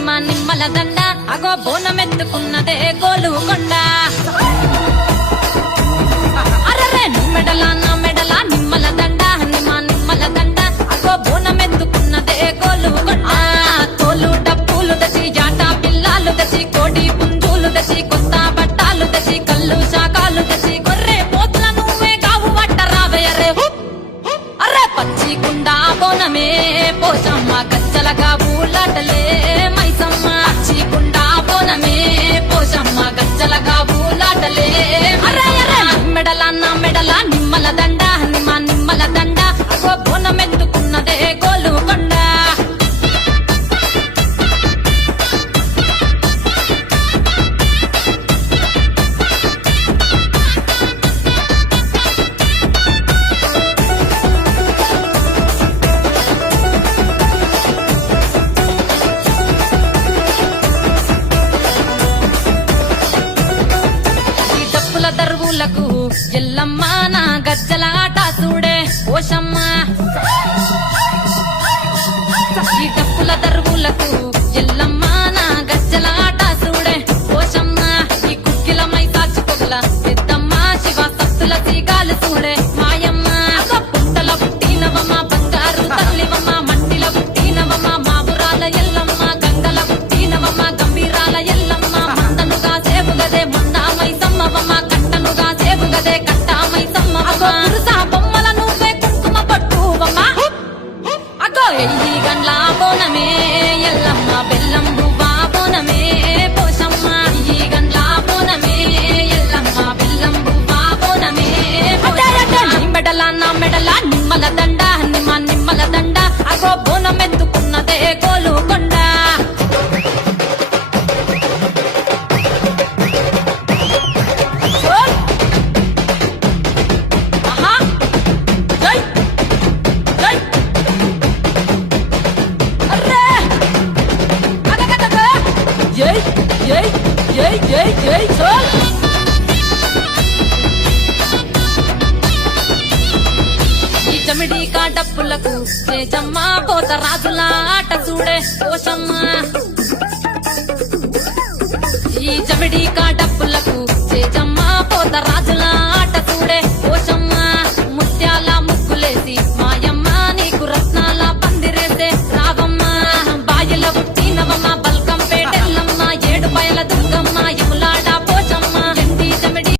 నిమ్మల దండ అగో బోనమెత్తుకున్నదే గోలుకొండ అరరే మెడల నా మెడల నిమ్మల దండ నిమ్మల దండ అగో బోనమెత్తుకున్నదే గోలుకొండ తోలు డప్పులు దసి జాటా పిల్లాలు దసి కోడి పుంజులు దసి కొత్త బట్టాలు దసి కళ్ళు శాకాలు దసి గొర్రె పోతుల నువ్వే కావు వట్ట రావయ్యరే అరే పచ్చి కుండా బోనమే పోసమ్మ గచ్చలగా ఊలాటలే మైసమ్మ పచ్చి కుండా బోనమే పోసమ్మ గచ్చలగా ఊలాటలే అరే అరే మెడల నా మెడల నిమ్మల దండ నిమ్మల దండ అగో బోనమెత్తుకున్నదే గోలుకొండ దర్వులకు ఎల్లమ్మ నా గజ్జల ఆట చూడే ఓషమ్మ ఈ డప్పుల దర్వులకు ఎల్లమ్మ నా గజ్జల ఆట చూడే ఓషమ్మ ఈ కుక్కిల మై సాచుకోగల పెద్దమ్మ శివ సత్తుల తీగాలు చూడే మాయమ్మ పుట్టల పుట్టినవమ్మ బంగారు తల్లివమ్మ మట్టిల పుట్టినవమ్మ మాబురాల ఎల్లమ్మ గంగల పుట్టినవమ్మ గంభీరాల ఎల్లమ్మ మందనుగా సేపుగదే మందా మైసమ్మవమ్మ కట్టనుగా సేపుగదే కట్టామై సమ్మవమ్మ పురుసా బొమ్మల నువ్వే కుంకుమ పట్టువమ్మ అగో ఎల్లి గండ్ల బోనమే ఎల్లమ్మ బెల్లం బువ్వా బోనమే పోషమ్మ ఈ గండ్ల బోనమే ఎల్లమ్మ బెల్లం బువ్వా బోనమే మెడల నా మెడల నిమ్మల దండ నిమ్మల దండ అగో బోనమెత్తుకున్నదే గోలుకొండ ఈ చమిడి కాటప్పులకు చేజమ్మ పోత రాజుల ఆట చూడే పోషమ్మ ఈ చమిడి కాట